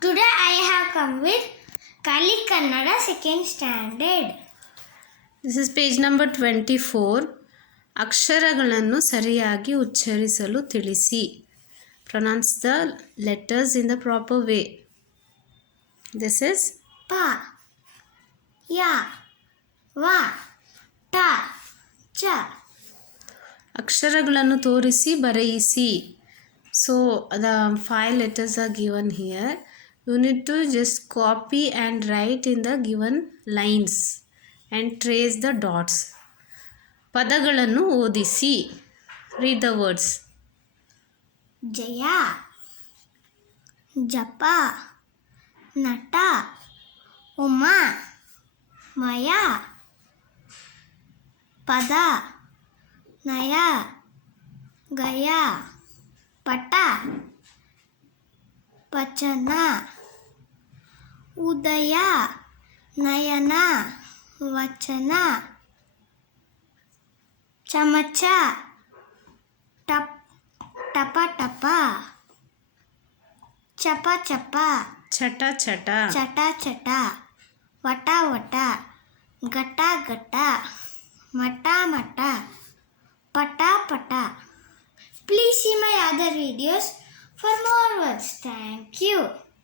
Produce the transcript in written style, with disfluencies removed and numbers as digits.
Today I have come with Kali Kannada second standard. This is page number 24. ಅಕ್ಷರಗಳನ್ನು ಸರಿಯಾಗಿ ಉಚ್ಚರಿಸಲು ತಿಳಿಸಿ. Pronounce the letters in the proper way. This is Pa, Ya, Va, Ta, Cha. ಅಕ್ಷರಗಳನ್ನು ತೋರಿಸಿ ಬರೆಯಿಸಿ. So the 5 letters are given here. You need to just copy and write in the given lines and trace the dots. ಪದಗಳನ್ನು ಓದಿಸಿ. Read the words. ಜಯ, ಜಪ, ನಟ, ಉಮಾ, ಮಯ, ಪದ, ನಯ, ಗಯ, ಪಟ, ಪಚನ, ಉದಯ, ನಯನ, ವಚನ, ಚಮಚ, ಟಪ ಟಪ, ಚಪ ಚಪ, ಚಟ ಚಟ, ಚಟ ಚಟ, ವಟ ವಟ, ಘಟ ಘಟ, ಮಟ ಮಟ, ಪಟ ಪಟ. Please see my other videos for more words. Thank you.